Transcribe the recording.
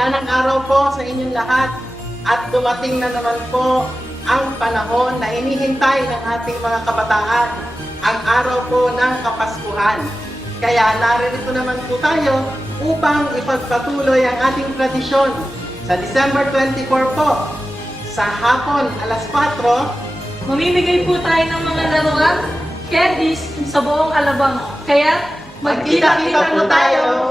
Magandang araw po sa inyong lahat at dumating na naman po ang panahon na hinihintay ng ating mga kabataan, ang araw po ng Kapaskuhan. Kaya naririto naman po tayo upang ipagpatuloy ang ating tradisyon sa December 24 po. Sa hapon, alas 4, Mamimigay po tayo ng mga laruan, candies sa buong Alabang. Kaya magkita-kita po tayo!